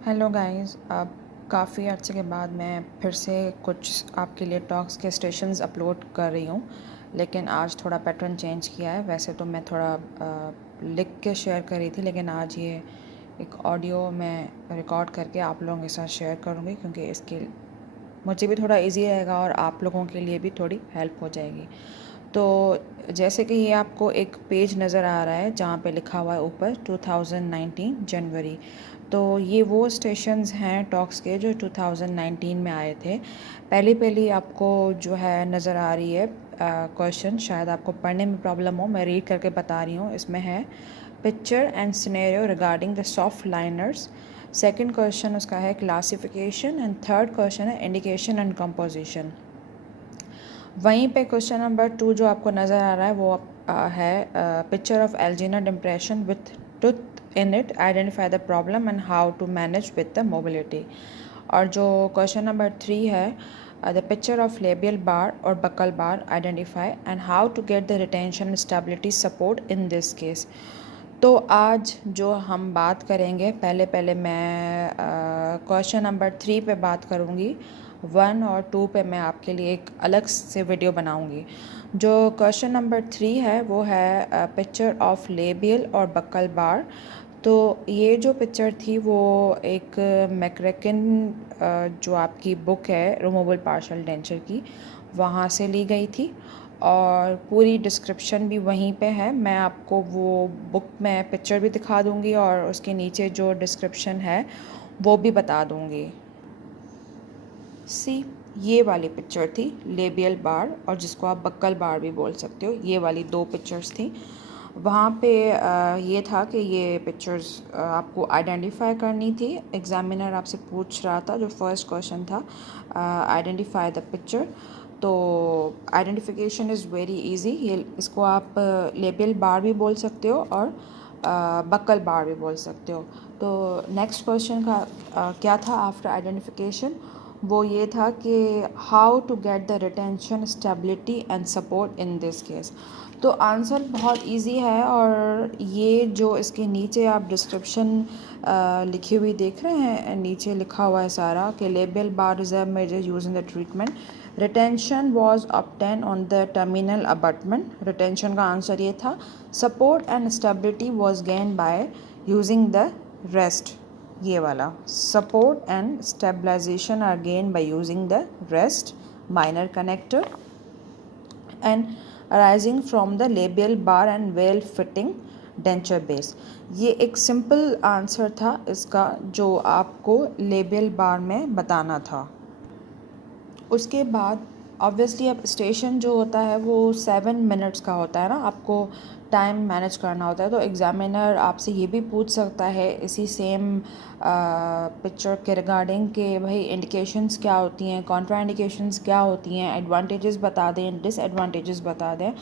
Hello guys. अब काफ़ी अर्से के बाद मैं फिर से कुछ आपके लिए टॉक्स के स्टेशंस अपलोड कर रही हूँ, लेकिन आज थोड़ा पैटर्न चेंज किया है। वैसे तो मैं थोड़ा लिख के शेयर कर रही थी, लेकिन आज ये एक ऑडियो मैं रिकॉर्ड करके आप लोगों के साथ शेयर करूँगी, क्योंकि इसके मुझे भी थोड़ा इजी रहेगा और आप लोगों के लिए भी थोड़ी हेल्प हो जाएगी। तो जैसे कि ये आपको एक पेज नज़र आ रहा है जहाँ पे लिखा हुआ है ऊपर 2019 जनवरी। तो ये वो स्टेशंस हैं टॉक्स के जो 2019 में आए थे। पहली पहली आपको जो है नज़र आ रही है क्वेश्चन, शायद आपको पढ़ने में प्रॉब्लम हो, मैं रीड करके बता रही हूँ। इसमें है picture and scenario regarding the soft liners. Second question उसका है क्लासिफिकेशन एंड थर्ड क्वेश्चन है इंडिकेशन एंड कंपोजिशन। वहीं पे क्वेश्चन नंबर 2 जो आपको नज़र आ रहा है वो है पिक्चर ऑफ एल्जीना depression with tooth in it, identify the problem and how to manage with the mobility. और जो क्वेश्चन नंबर 3 है the picture of labial bar और buccal bar, identify and how to get the retention stability support in this case. तो आज जो हम बात करेंगे, पहले पहले मैं क्वेश्चन नंबर 3 पे बात करूँगी। 1 और 2 पे मैं आपके लिए एक अलग से वीडियो बनाऊँगी। जो क्वेश्चन नंबर 3 है वो है पिक्चर ऑफ लेबियल और बक्कल बार। तो ये जो पिक्चर थी वो एक मैक्रैकन जो आपकी बुक है रिमूवेबल पार्शियल डेंचर की, वहाँ से ली गई थी और पूरी डिस्क्रिप्शन भी वहीं पे है। मैं आपको वो बुक में पिक्चर भी दिखा दूँगी और उसके नीचे जो डिस्क्रिप्शन है वो भी बता दूँगी। सी, ये वाली पिक्चर थी लेबियल बार, और जिसको आप बक्कल बार भी बोल सकते हो। ये वाली दो पिक्चर्स थी। वहाँ पे ये था कि ये पिक्चर्स आपको आइडेंटिफाई करनी थी। एग्जामिनर आपसे पूछ रहा था, जो फर्स्ट क्वेश्चन था आइडेंटिफाई द पिक्चर। तो आइडेंटिफिकेशन इज़ वेरी इजी। ये इसको आप लेबियल बार भी बोल सकते हो और बक्कल बार भी बोल सकते हो। तो नेक्स्ट क्वेश्चन का क्या था आफ्टर आइडेंटिफिकेशन, वो ये था कि how to get the retention stability and support in this case. तो आंसर बहुत इजी है, और ये जो इसके नीचे आप डिस्क्रिप्शन लिखी हुई देख रहे हैं, नीचे लिखा हुआ है सारा कि labial bar reserve major use in the treatment, retention was obtained on the terminal abutment. Retention का आंसर ये था। Support and stability was gain by using the rest. ये वाला support and stabilization are gain by using the rest minor connector and arising from the labial bar and well fitting denture base. ये एक simple answer था इसका, जो आपको labial बार में बताना था। उसके बाद ऑब्वियसली अब स्टेशन जो होता है वो 7 मिनट्स का होता है ना, आपको टाइम मैनेज करना होता है। तो एग्ज़ामिनर आपसे ये भी पूछ सकता है इसी सेम पिक्चर के रिगार्डिंग कि भाई इंडिकेशंस क्या होती हैं, कॉन्ट्रा इंडिकेशंस क्या होती हैं, एडवांटेजेस बता दें, डिसएडवांटेजेस बता दें।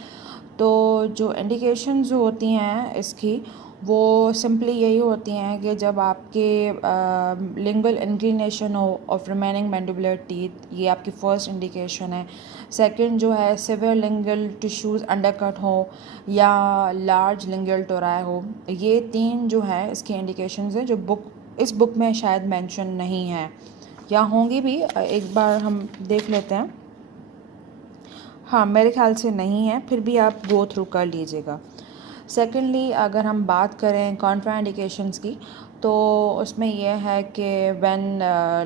तो जो इंडिकेशंस जो होती हैं इसकी, वो सिंपली यही होती हैं कि जब आपके लिंगुअल इंक्लिनेशन हो ऑफ रिमेनिंग मैंडिबुलर टीथ, ये आपकी फर्स्ट इंडिकेशन है। सेकंड जो है सिवियर लिंगुअल टिश्यूज़ अंडरकट हो या लार्ज लिंगुअल टोराई हो। ये 3 जो है इसकी इंडिकेशंस हैं, जो इस बुक में शायद मेंशन नहीं है, या होंगी भी। एक बार हम देख लेते हैं। हाँ, मेरे ख्याल से नहीं है, फिर भी आप गो थ्रू कर लीजिएगा। सेकेंडली अगर हम बात करें कॉन्ट्रा इंडिकेशंस की, तो उसमें यह है कि when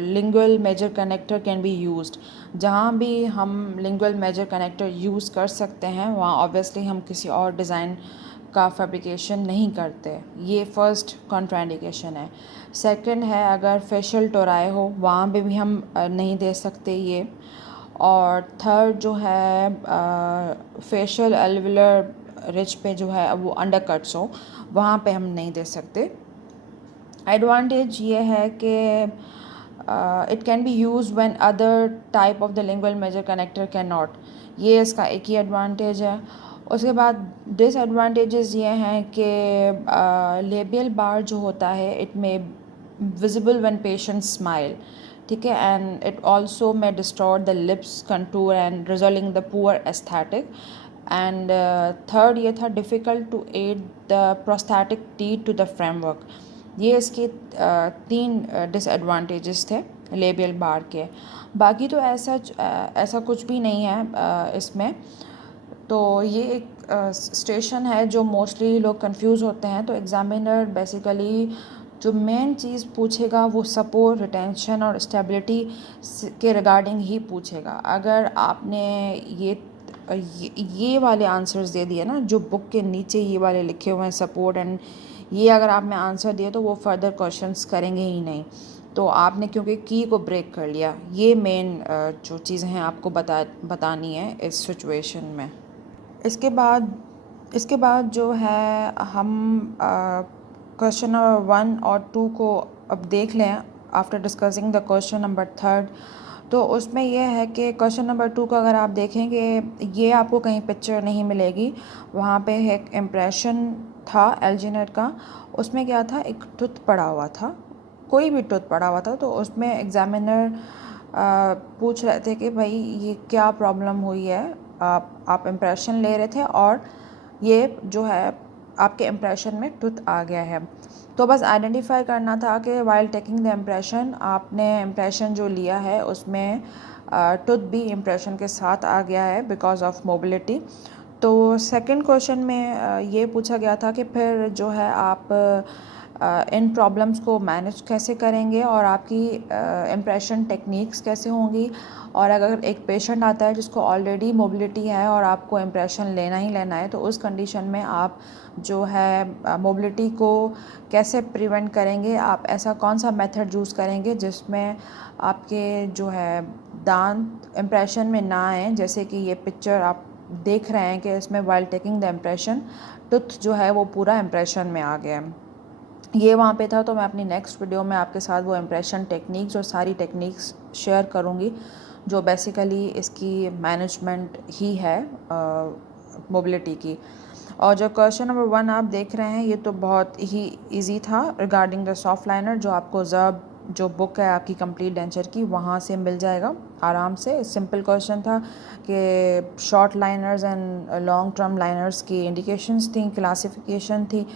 lingual major connector can be used. जहाँ भी हम लिंगुअल मेजर कनेक्टर यूज़ कर सकते हैं, वहाँ ऑब्वियसली हम किसी और डिज़ाइन का फैब्रिकेशन नहीं करते। ये फर्स्ट कॉन्ट्रा इंडिकेशन है। सेकंड है अगर फेशियल टोराई हो, वहाँ पे भी हम नहीं दे सकते ये। और थर्ड जो है फेशियल एल्विलर रिच पे जो है वो अंडरकट्स हो, वहाँ पे हम नहीं दे सकते। एडवांटेज ये है कि it can be use when other type of the lingual major connector can not. ये इसका एक ही एडवांटेज है। उसके बाद डिसएडवांटेजेस ये हैं कि लेबियल बार जो होता है it may visible when patient smile, ठीक है, and it also may distort the lips contour and resulting the poor aesthetic. And third ये था difficult to add the prosthetic teeth to the framework. ये इसके 3 disadvantages थे labial बार के। बाकी तो ऐसा कुछ भी नहीं है इसमें। तो ये एक स्टेशन है जो मोस्टली लोग कंफ्यूज होते हैं। तो एग्ज़ामिनर बेसिकली जो मेन चीज़ पूछेगा वो सपोर्ट, रिटेंशन और स्टेबिलिटी के रिगार्डिंग ही पूछेगा। अगर आपने ये वाले आंसर्स दे दिए ना, जो बुक के नीचे ये वाले लिखे हुए हैं सपोर्ट एंड, ये अगर आपने आंसर दिए तो वो फर्दर क्वेश्चंस करेंगे ही नहीं। तो आपने क्योंकि की को ब्रेक कर लिया। ये मेन जो चीज़ें हैं आपको बतानी है इस सिचुएशन में। इसके बाद जो है हम क्वेश्चन नंबर 1 और 2 को अब देख लें after discussing the question number 3। तो उसमें यह है कि क्वेश्चन नंबर 2 का अगर आप देखेंगे, ये आपको कहीं पिक्चर नहीं मिलेगी। वहाँ पे एक इम्प्रेशन था एलजीनेट का। उसमें क्या था, एक टूथ पड़ा हुआ था, कोई भी टूथ पड़ा हुआ था। तो उसमें एग्ज़ामिनर पूछ रहे थे कि भाई ये क्या प्रॉब्लम हुई है। आप इम्प्रेशन ले रहे थे और ये जो है आपके इम्प्रेशन में टूथ आ गया है। तो बस आइडेंटिफाई करना था कि वाइल टेकिंग द इम्प्रेशन, आपने इम्प्रेशन जो लिया है उसमें टूथ भी इम्प्रेशन के साथ आ गया है बिकॉज ऑफ मोबिलिटी। तो सेकंड क्वेश्चन में ये पूछा गया था कि फिर जो है आप इन प्रॉब्लम्स को मैनेज कैसे करेंगे और आपकी इम्प्रेशन टेक्निक्स कैसे होंगी। और अगर एक पेशेंट आता है जिसको ऑलरेडी मोबिलिटी है और आपको इम्प्रेशन लेना ही लेना है, तो उस कंडीशन में आप जो है मोबिलिटी को कैसे प्रिवेंट करेंगे, आप ऐसा कौन सा मेथड यूज़ करेंगे जिसमें आपके जो है दांत इम्प्रेशन में ना आए। जैसे कि ये पिक्चर आप देख रहे हैं कि इसमें while taking the impression tooth जो है वो पूरा इम्प्रेशन में आ गया है। ये वहाँ पे था। तो मैं अपनी नेक्स्ट वीडियो में आपके साथ वो इम्प्रेशन टेक्निक्स और सारी टेक्निक्स शेयर करूँगी जो बेसिकली इसकी मैनेजमेंट ही है मोबिलिटी की। और जो क्वेश्चन नंबर 1 आप देख रहे हैं, ये तो बहुत ही इजी था रिगार्डिंग द सॉफ्ट लाइनर, जो आपको ज़ब जो बुक है आपकी कंप्लीट डेंचर की, वहाँ से मिल जाएगा आराम से। सिंपल क्वेश्चन था कि short liners and long term liners की इंडिकेशंस थी, क्लासिफिकेशन थी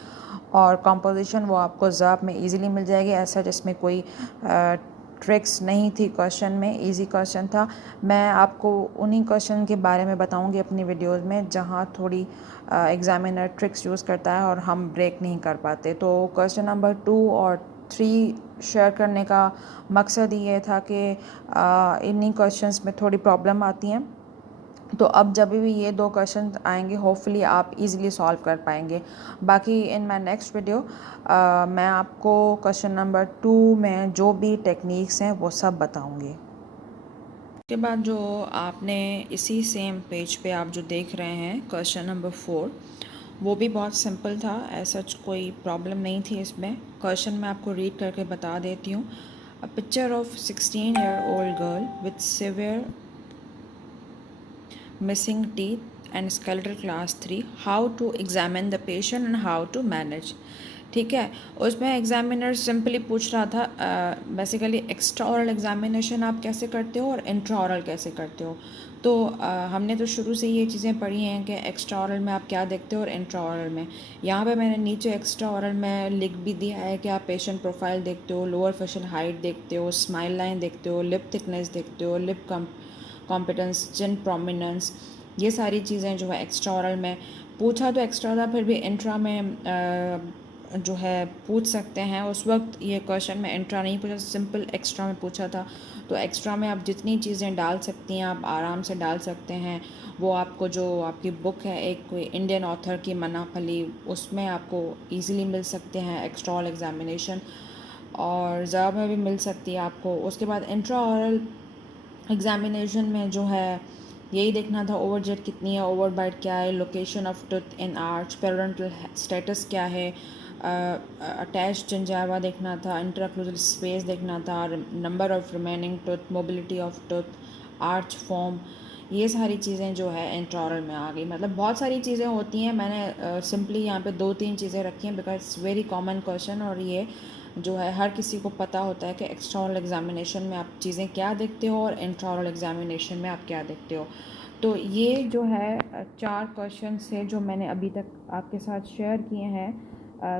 और कंपोजिशन वो आपको ज़ब में इजीली मिल जाएगी। ऐसा जिसमें कोई ट्रिक्स नहीं थी क्वेश्चन में, इजी क्वेश्चन था। मैं आपको उन्हीं क्वेश्चन के बारे में बताऊंगी अपनी वीडियोस में जहां थोड़ी एग्ज़ामिनर ट्रिक्स यूज़ करता है और हम ब्रेक नहीं कर पाते। तो क्वेश्चन नंबर 2 और 3 शेयर करने का मकसद ये था कि इन्हीं क्वेश्चंस में थोड़ी प्रॉब्लम आती हैं। तो अब जब भी ये 2 क्वेश्चन आएंगे होपफुली आप इजीली सॉल्व कर पाएंगे। बाकी इन माय नेक्स्ट वीडियो मैं आपको क्वेश्चन नंबर 2 में जो भी टेक्निक्स हैं वो सब बताऊंगी। उसके बाद जो आपने इसी सेम पेज पे आप जो देख रहे हैं क्वेश्चन नंबर 4, वो भी बहुत सिंपल था। ऐसा कोई प्रॉब्लम नहीं थी इसमें। क्वेश्चन मैं आपको रीड करके बता देती हूँ। A picture of 16-year-old girl with severe missing teeth and skeletal class 3, how to examine the patient and how to manage। ठीक है, उसमें एग्जामिनर सिंपली पूछ रहा था बेसिकली एक्स्ट्रा ऑरल एग्जामिनेशन आप कैसे करते हो और इंट्रा ऑरल कैसे करते हो। तो हमने तो शुरू से ये चीज़ें पढ़ी हैं कि एक्स्ट्रा ऑरल में आप क्या देखते हो और इंट्रा ऑरल में। यहाँ पे मैंने नीचे एक्स्ट्रा ऑरल में लिख भी दिया है कि आप पेशेंट प्रोफाइल देखते हो, लोअर फेशियल हाइट देखते हो, स्माइल लाइन देखते हो, लिप थिकनेस देखते हो, लिप कॉम्पिटेंस, चिन प्रोमिनेंस, ये सारी चीज़ें जो है एक्स्ट्रा ऑरल में पूछा। तो एक्स्ट्रा था, फिर भी इंट्रा में जो है पूछ सकते हैं। उस वक्त ये क्वेश्चन में इंट्रा नहीं पूछा, सिंपल एक्स्ट्रा में पूछा था। तो एक्स्ट्रा में आप जितनी चीज़ें डाल सकती हैं आप आराम से डाल सकते हैं। वो आपको जो आपकी बुक है एक कोई इंडियन ऑथर की मनाफली, उसमें आपको इजीली मिल सकते हैं एक्स्ट्रा ऑरल एग्जामिनेशन, और ज़ब में भी मिल सकती है आपको। उसके बाद इंट्रा ऑरल एग्जामिनेशन में जो है यही देखना था ओवरजेट कितनी है, ओवरबाइट क्या है, location of tooth in arch, parental status क्या है, अटैच जिंजावा देखना था, इंट्राक्लूजल स्पेस देखना था, number of remaining tooth, mobility of tooth, arch form, ये सारी चीज़ें जो है इंट्राऑरल में आ गई। मतलब बहुत सारी चीज़ें होती हैं, मैंने सिंपली यहाँ पे 2-3 चीज़ें रखी हैं because it's very common question और ये जो है हर किसी को पता होता है कि एक्स्ट्राऑरल एग्जामिनेशन में आप चीज़ें क्या देखते हो और इंट्राऑरल एग्जामिनेशन में आप क्या देखते हो। तो ये जो है 4 क्वेश्चन थे जो मैंने अभी तक आपके साथ शेयर किए हैं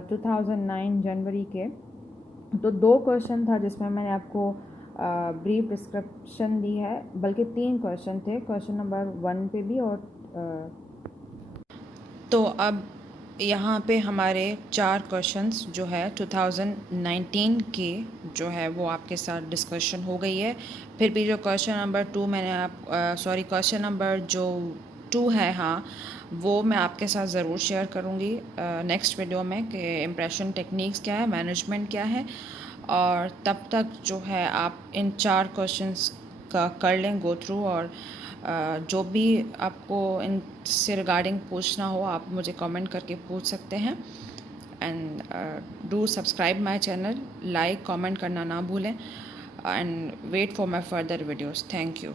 2009 जनवरी के। तो 2 क्वेश्चन था जिसमें मैंने आपको ब्रीफ डिस्क्रिप्शन दी है, बल्कि 3 क्वेश्चन थे, क्वेश्चन नंबर 1 पे भी और तो अब यहाँ पे हमारे 4 क्वेश्चंस जो है 2019 के जो है वो आपके साथ डिस्कशन हो गई है। फिर भी जो क्वेश्चन नंबर 2 मैंने क्वेश्चन नंबर जो 2 है, हाँ, वो मैं आपके साथ ज़रूर शेयर करूँगी नेक्स्ट वीडियो में कि इम्प्रेशन टेक्निक्स क्या है, मैनेजमेंट क्या है। और तब तक जो है आप इन 4 क्वेश्चंस का कर लें गो थ्रू, और जो भी आपको इनसे रिगार्डिंग पूछना हो आप मुझे कमेंट करके पूछ सकते हैं। And do subscribe my channel, like comment करना ना भूलें, and wait for my further videos. Thank you.